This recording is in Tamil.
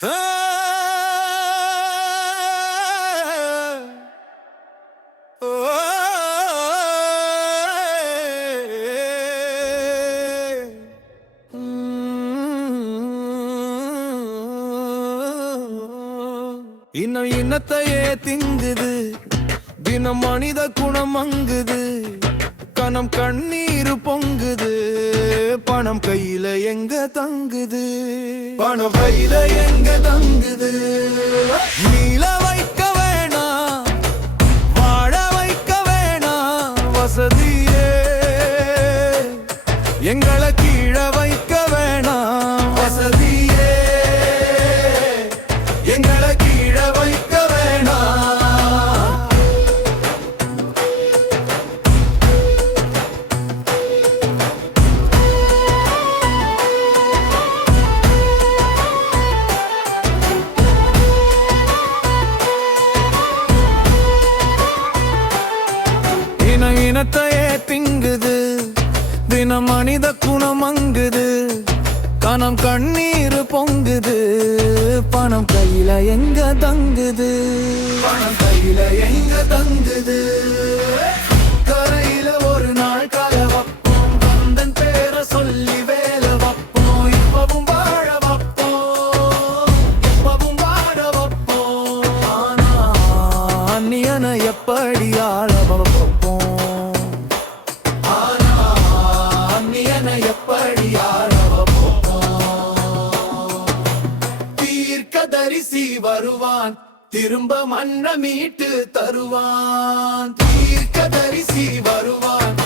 இன்னும் இன்னத்தையே திங்குது, தினம் மனித குணம் மங்குது, கணம் கண்ணீர் பொங்குது, பணம் கையில எங்க தங்குது, பணம் கையில எங்க தங்குது. நீல வைக்க வேணாம், வாழ வைக்க வேணாம், வசதியே எங்களை கீழ வைக்க வேணாம், வசதியே எங்களை கீழ வைக்க வேணாம். இனத்தையே திங்குது, தினம் மனித குணம் மங்குது, கணம் கண்ணீர் பொங்குது, பணம் கையில எங்க தங்குது, பணம் கையில எங்க தங்குது. கரையில ஒரு நாள் கால வப்போம், கந்தன் பேரை சொல்லி வேலை வப்போம், இப்பவும் வாழ வப்போம், இப்பவும் வாழ வப்போம். ஆனா அந்நியனை எப்படி ஆள வைப்போம், எப்படி ஆள வைப்போம். தீர்க்கதரிசி வருவான், திரும்ப மண்ண மீட்டு தருவான், தீர்க்கதரிசி வருவான்,